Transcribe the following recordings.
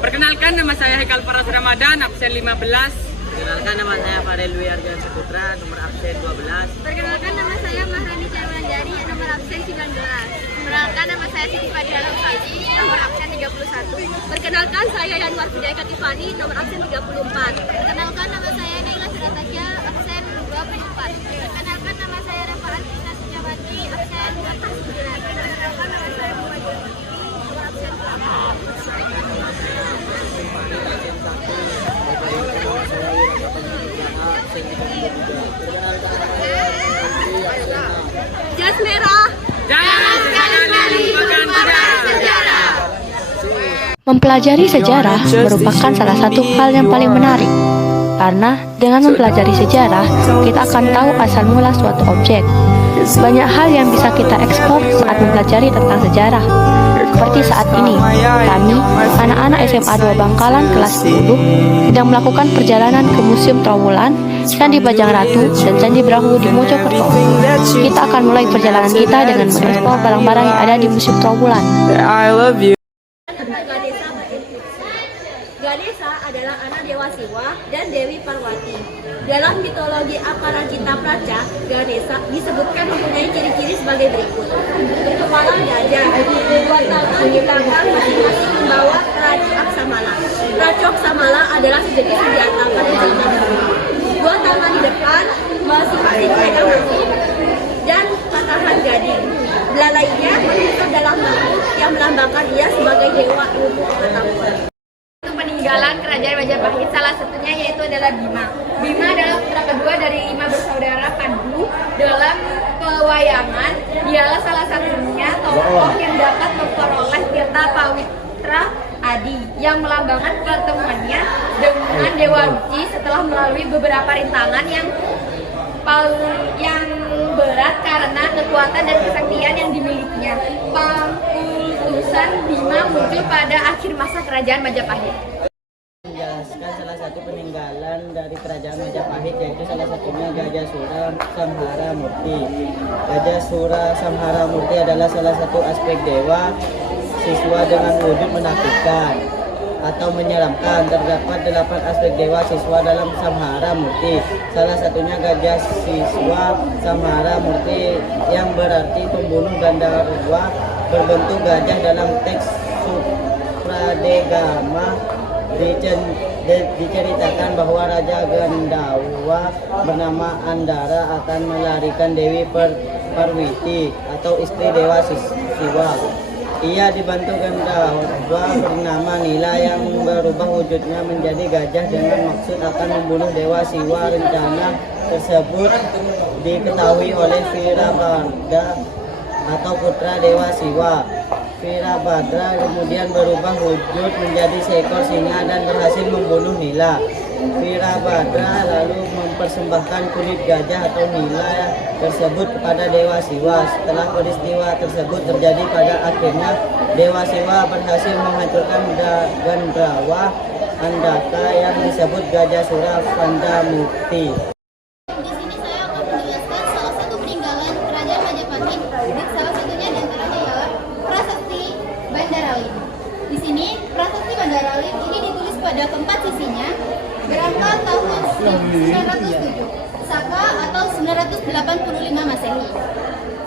Perkenalkan, nama saya Haikal Faras Ramadan, absen 15. Perkenalkan, nama saya Fadel Dwi Arjan Saputra, nomor absen 12. Perkenalkan, nama saya Mahrani Cahayandari, nomor absen 19. Perkenalkan, nama saya Siti Fadila Faji, nomor absen 31. Perkenalkan, saya Yanwar Fidayka Tifani, nomor absen 34. Perkenalkan, nama saya Naila Siratasya, absen 24. Perkenalkan, nama saya Rafael Fitna Sujawati, absen 29. Perkenalkan, nama saya Muhammad Yudhini, nomor absen 8. Jas merah. Jangan sekali-kali lupakan sejarah. Mempelajari sejarah merupakan salah satu hal yang paling menarik, karena dengan mempelajari sejarah, kita akan tahu asal mula suatu objek. Banyak hal yang bisa kita eksplor saat mempelajari tentang sejarah. Seperti saat ini, kami, anak-anak SMA 2 Bangkalan kelas 10, sedang melakukan perjalanan ke Museum Trawulan, Candi Bajang Ratu, dan Candi Brahu di Mojokerto. Kita akan mulai perjalanan kita dengan mengeksplor barang-barang yang ada di Museum Trawulan. Ganesha adalah anak Dewa Siwa dan Dewi Parwati. Dalam mitologi Aparajita Praca, Ganesha disebutkan mempunyai ciri-ciri sebagai berikut. Berkepala gajah, dua tangan di belakang masing-masing membawa Racu Aksamala. Racu Aksamala adalah sejenis senjata pada zaman dahulu. Dua tangan di depan masing-masing pegang nasi dan patahan gading. Belalainya tertutup dalam batu yang melambangkan dia sebagai dewa ilmu pengetahuan. Peninggalan kerajaan Majapahit salah satunya yaitu adalah Bima. Bima adalah putra kedua dari 5 bersaudara kandung. Dalam pewayangan, dialah salah satunya tokoh yang dapat memperoleh tirta Pawitra Adi yang melambangkan pertemuannya dengan Dewa Ruci setelah melalui beberapa rintangan yang berat karena kekuatan dan kesaktian yang dimilikinya. Pangkultusan Bima muncul pada akhir masa kerajaan Majapahit. Menjelaskan salah satu peninggalan dari kerajaan Majapahit, yaitu salah satunya Gajah Sura Samhara Murti. Gajah Sura Samhara Murti adalah salah satu aspek dewa siswa dengan wujud menakutkan atau menyeramkan. Terdapat 8 aspek dewa siswa dalam Samhara Murti. Salah satunya Gajah Siswa Samhara Murti yang berarti pembunuh Gandharwa, berbentuk gajah. Dalam teks Supradegama diceritakan bahwa Raja Gandhawa bernama Andara akan melarikan Dewi Parwiti atau istri Dewa Siwa. Ia dibantu Gandhawa bernama Nila yang berubah wujudnya menjadi gajah dengan maksud akan membunuh Dewa Siwa. Rencana tersebut diketahui oleh Virabhadra atau putra Dewa Siwa. Virabhadra kemudian berubah wujud menjadi seekor singa dan berhasil membunuh Nila. Virabhadra lalu mempersembahkan kulit gajah atau Nila tersebut kepada Dewa Siwa. Setelah peristiwa tersebut terjadi, pada akhirnya Dewa Siwa berhasil menghancurkan Gandhawa Andaka yang disebut Gajah Sura Vandamukti. Di sini saya akan menjelaskan salah satu peninggalan kerajaan Majapahit. Salah satunya diantaranya ialah Prasasti Bandaralin. Di sini Prasasti Bandaralin ini ditulis pada keempat sisinya berangkat tahun 907 Saka atau 985 Masehi.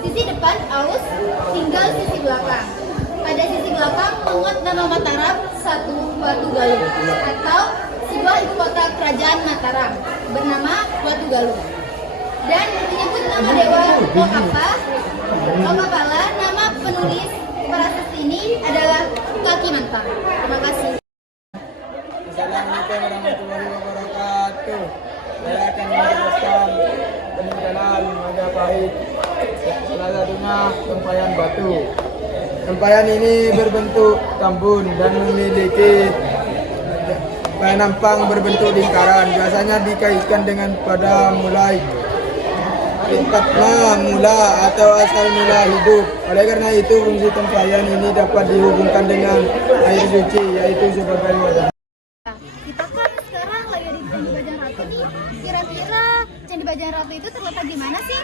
Sisi depan aus, tinggal sisi belakang. Pada sisi belakang menguat nama Mataram satu Batu Galuh atau sebuah ibu kota kerajaan Mataram bernama Batu Galuh, dan menyebut nama dewa Lokapala. Nama penulis prasasti ini adalah Kaki Mantap. Terima kasih. Assalamualaikum warahmatullahi wabarakatuh. Saya akan menjelaskan peninggalan Majapahit. Salah satunya tempayan batu. Tempayan ini berbentuk tambun dan memiliki penampang berbentuk lingkaran. Biasanya dikaitkan dengan pada mulai tempatnya mula atau asal mula hidup. Oleh karena itu fungsi tempayan ini dapat dihubungkan dengan air suci, yaitu sebagai wadah. Kita kan sekarang lagi di Candi Bajang Ratu nih. Kira-kira Candi Bajang Ratu itu terletak di mana sih?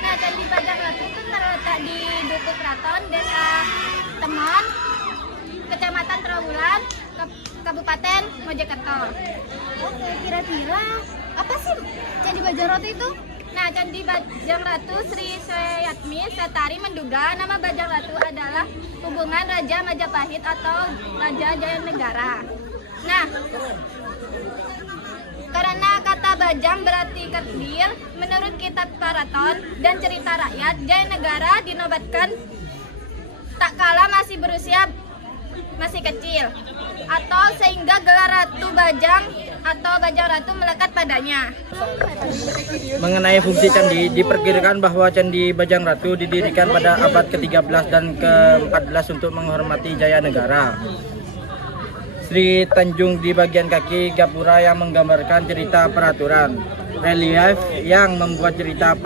Nah, Candi Bajang Ratu itu terletak di Dukuh Kraton, Desa Temon, Kecamatan Trawulan, Kabupaten Mojokerto. Oke, kira-kira apa sih Candi Bajangratu itu? Nah, Candi Bajangratu Sri Swayatmi Setari menduga nama Bajangratu adalah hubungan Raja Majapahit atau Raja Jayanegara. Nah, karena kata Bajang berarti kerdil, menurut kitab Karaton dan cerita rakyat, Jayanegara dinobatkan tak kala masih berusia masih kecil, atau sehingga gelar Ratu Bajang atau Bajang Ratu melekat padanya. Mengenai fungsi candi, diperkirakan bahwa Candi Bajangratu didirikan pada abad ke-13 dan ke-14 untuk menghormati Jayanegara. Sri Tanjung di bagian kaki gapura yang menggambarkan cerita peraturan. Relief yang membuat cerita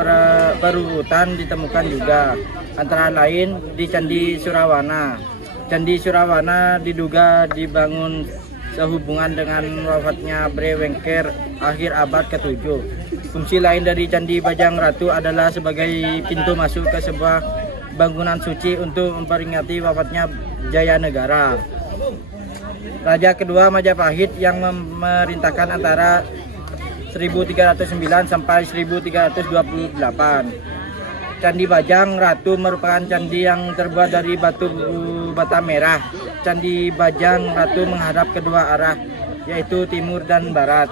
perurutan ditemukan juga, antara lain di Candi Surawana. Candi Surawana diduga dibangun sehubungan dengan wafatnya Bre Wengker akhir abad ke-7. Fungsi lain dari Candi Bajangratu adalah sebagai pintu masuk ke sebuah bangunan suci untuk memperingati wafatnya Jayanegara. Raja kedua Majapahit yang memerintahkan antara 1309 sampai 1328. Candi Bajangratu merupakan candi yang terbuat dari batu bata merah. Candi Bajangratu menghadap kedua arah, yaitu timur dan barat,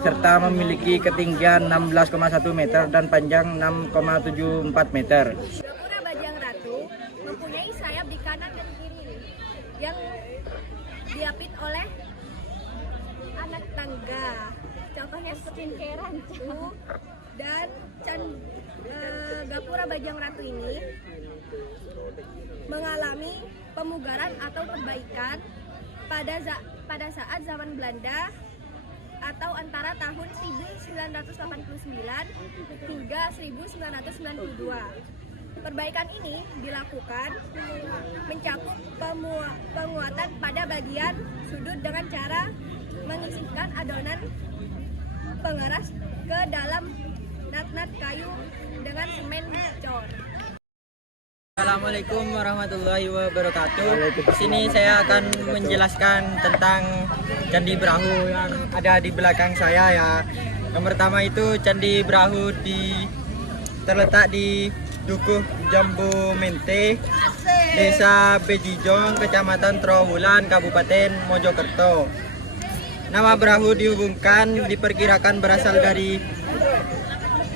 serta memiliki ketinggian 16,1 meter dan panjang 6,74 meter. Gapura Bajangratu mempunyai sayap di kanan dan kiri yang diapit oleh anak tangga. Contohnya skincarean dan Gapura Bajangratu ini mengalami pemugaran atau perbaikan pada saat zaman Belanda atau antara tahun 1989 hingga 1992. Perbaikan ini dilakukan mencakup penguatan pada bagian sudut dengan cara menyisipkan adonan pengeras ke dalam nat-nat kayu dengan semen cor. Assalamualaikum warahmatullahi wabarakatuh. Di sini saya akan menjelaskan tentang Candi Brahu yang ada di belakang saya ya. Yang pertama itu Candi Brahu terletak di Dukuh Jambu Mente, Desa Bejijong, Kecamatan Trowulan, Kabupaten Mojokerto. Nama Brahu dihubungkan diperkirakan berasal dari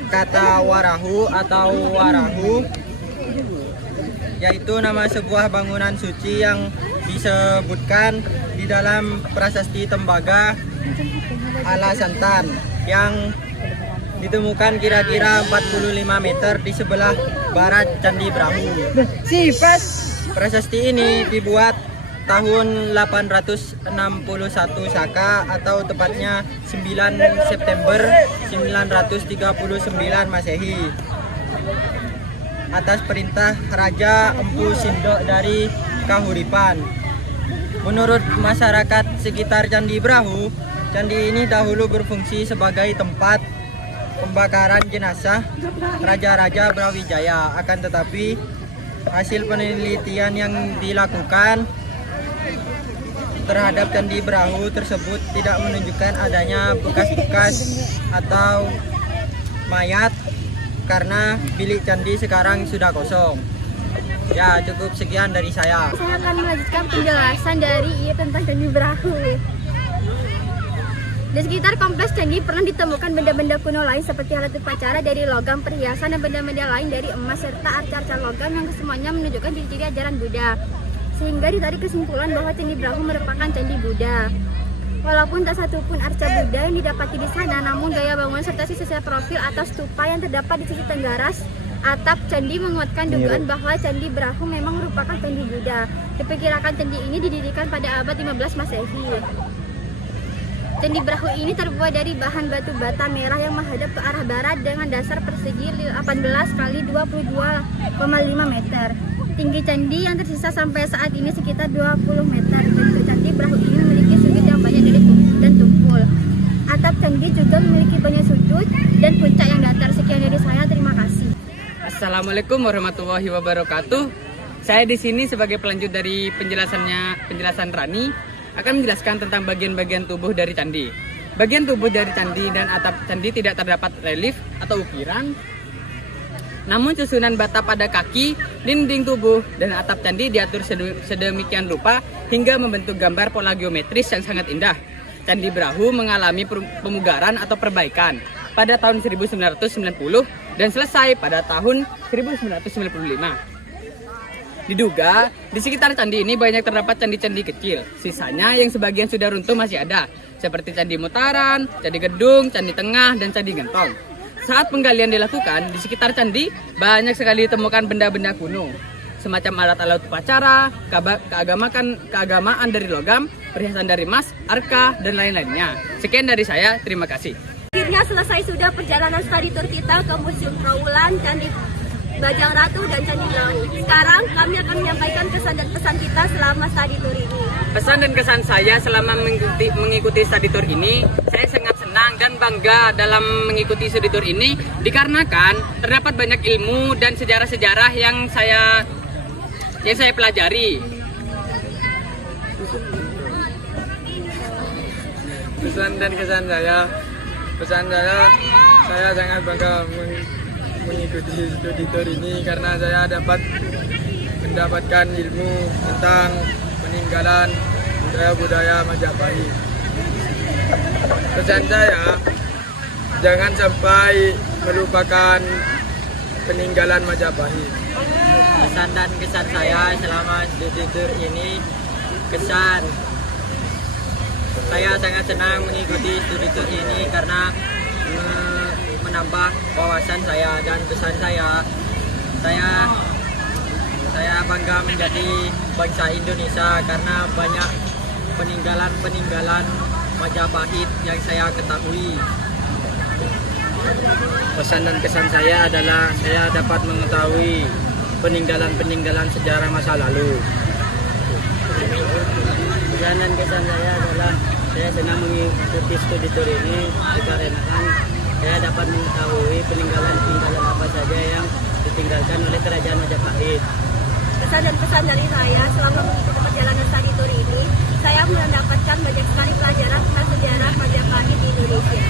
kata warahu atau warahu, yaitu nama sebuah bangunan suci yang disebutkan di dalam prasasti Tembaga ala Santan yang ditemukan kira-kira 45 meter di sebelah barat Candi Brahu. Prasasti ini dibuat tahun 861 Saka atau tepatnya 9 September 939 Masehi atas perintah Raja Empu Sindok dari Kahuripan. Menurut masyarakat sekitar Candi Brahu, candi ini dahulu berfungsi sebagai tempat pembakaran jenazah Raja-Raja Brawijaya. Akan tetapi hasil penelitian yang dilakukan terhadap Candi Brahu tersebut tidak menunjukkan adanya bekas-bekas atau mayat karena bilik candi sekarang sudah kosong. Ya, cukup sekian dari saya. Saya akan melanjutkan penjelasan dari tentang Candi Brahu. Di sekitar kompleks candi pernah ditemukan benda-benda kuno lain seperti alat upacara dari logam, perhiasan, dan benda-benda lain dari emas serta arca-arca logam yang kesemuanya menunjukkan ciri-ciri ajaran Buddha. Sehingga ditarik kesimpulan bahwa Candi Brahu merupakan candi Buddha. Walaupun tak satupun arca Buddha yang didapati di sana, namun gaya bangunan serta sisa profil atau stupa yang terdapat di sisi tenggaras atap candi menguatkan dugaan bahwa Candi Brahu memang merupakan candi Buddha. Diperkirakan candi ini didirikan pada abad 15 Masehi. Candi Brahu ini terbuat dari bahan batu bata merah yang menghadap ke arah barat dengan dasar persegi 18 kali 22,5 meter. Tinggi candi yang tersisa sampai saat ini sekitar 20 meter. Candi Brahu ini memiliki sudut yang banyak dari dan tumpul. Atap candi juga memiliki banyak sudut dan puncak yang datar. Sekian dari saya, terima kasih. Assalamualaikum warahmatullahi wabarakatuh. Saya di sini sebagai pelanjut dari penjelasan Rani. akan menjelaskan tentang bagian-bagian tubuh dari candi. Bagian tubuh dari candi dan atap candi tidak terdapat relief atau ukiran, namun susunan bata pada kaki, dinding tubuh, dan atap candi diatur sedemikian rupa hingga membentuk gambar pola geometris yang sangat indah. Candi Brahu mengalami pemugaran atau perbaikan pada tahun 1990 dan selesai pada tahun 1995. Diduga, di sekitar candi ini banyak terdapat candi-candi kecil. Sisanya yang sebagian sudah runtuh masih ada, seperti Candi Mutaran, Candi Gedung, Candi Tengah, dan Candi Gentong. Saat penggalian dilakukan, di sekitar candi banyak sekali ditemukan benda-benda kuno, semacam alat-alat upacara, keagamaan dari logam, perhiasan dari emas, arka, dan lain-lainnya. Sekian dari saya, terima kasih. Akhirnya selesai sudah perjalanan study tour kita ke Museum Trawulan, Candi Bajang Ratu, dan Candi Brahu. Sekarang kami akan menyampaikan kesan dan pesan kita selama study tour ini. Pesan dan kesan saya selama mengikuti study tour ini, saya sangat senang dan bangga dalam mengikuti study tour ini dikarenakan terdapat banyak ilmu dan sejarah-sejarah yang saya pelajari. Pesan dan kesan saya sangat bangga mengikuti studi tour ini karena saya dapat mendapatkan ilmu tentang peninggalan budaya Majapahit. Pesan saya, jangan sampai melupakan peninggalan Majapahit. Pesan dan kesan saya selama studi tour ini, kesan saya sangat senang mengikuti studi tour ini karena menambah wawasan saya, dan pesan saya bangga menjadi bangsa Indonesia karena banyak peninggalan Majapahit yang saya ketahui. Pesan dan kesan saya adalah saya dapat mengetahui peninggalan sejarah masa lalu. Pesan dan kesan saya adalah saya senang mengikuti studi tour ini dikarenakan saya dapat mengetahui peninggalan apa saja yang ditinggalkan oleh kerajaan Majapahit. Kesan dan pesan dari saya selama mengikuti perjalanan study tour ini, saya mendapatkan banyak sekali pelajaran tentang sejarah Majapahit di Indonesia.